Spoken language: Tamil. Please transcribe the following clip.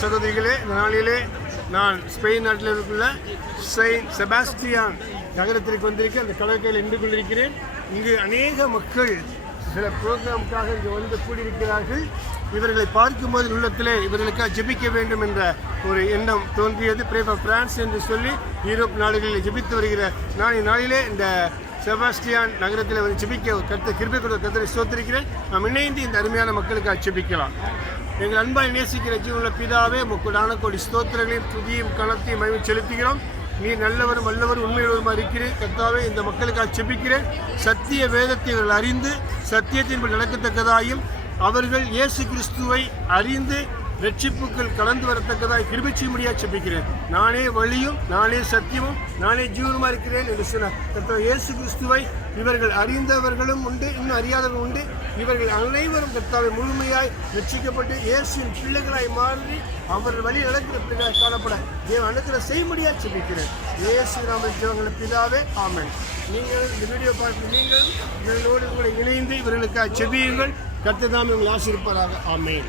சகோதரிகளே, இந்த நாளிலே நான் ஸ்பெயின் நாட்டில் உள்ள செயின்ட் செபாஸ்டியான் நகரத்திற்கு வந்திருக்கேன். அந்த கடற்கரையில் நின்று கொண்டிருக்கிறேன். இங்கு அநேக மக்கள் சில புரோகிராமுக்காக இங்கு வந்து கூடியிருக்கிறார்கள். இவர்களை பார்க்கும்போது உள்ளத்திலே இவர்களுக்காக ஜெபிக்க வேண்டும் என்ற ஒரு எண்ணம் தோன்றியது. பிரே ஃபார் பிரான்ஸ் என்று சொல்லி யூரோப் நாடுகளில் ஜெபித்து வருகிற நான் இந்நாளிலே இந்த செபாஸ்டியான் நகரத்தில் வந்து ஜெபிக்க கிருபை கொடுத்த கர்த்தரை ஸ்தோத்திரிக்கிறேன். நாம் இணைந்து இந்த அருமையான மக்களுக்காக ஜெபிக்கலாம். எங்கள் அன்பாய் நேசிக்கிற ஜீவனுள்ள பிதாவே, முக்குடான கோடி ஸ்தோத்திரங்களையும் துதியும் கனத்தையும் மகிமை செலுத்துகிறோம். நீ நல்லவரும் வல்லவரும் உண்மையுள்ளவருமா இருக்கிறேன். கர்த்தாவே, இந்த மக்களுக்காக ஜெபிக்கிறேன். சத்திய வேதத்தை இவர்கள் அறிந்து சத்தியத்தின்படி நடக்கத்தக்கதாயும் அவர்கள் இயேசு கிறிஸ்துவை அறிந்து ரட்சிப்புக்கள் கலந்து வரத்தக்கதாய் கிருபை செய்யும்படியாக ஜெபிக்கிறேன். நானே வழியும் நானே சத்தியமும் நானே ஜீவனுமா இருக்கிறேன் என்று சொன்னார். கர்த்தாவே, இயேசு கிறிஸ்துவை இவர்கள் அறிந்தவர்களும் உண்டு, இன்னும் அறியாதவர்களும் உண்டு. இவர்கள் அனைவரும் கர்த்தாவை முழுமையாய் ரட்சிக்கப்பட்டு இயேசுவின் பிள்ளைகளாய் மாறி அவர்கள் வழி நடக்கிற பிள்ளைகளாய் காணப்பட தேவன் அனுக்கிற செய்யும்படியாக ஜெபிக்கிறேன். இயேசு நாம ஜெபங்களை பிதாவே, ஆமென். நீங்கள் இந்த வீடியோ பார்த்து நீங்கள் இவர்களோடு உங்களை இணைந்து இவர்களுக்காக ஜெபியுங்கள். கர்த்தர் தாமே உங்களை ஆசீர்வதிப்பாராக. ஆமென்.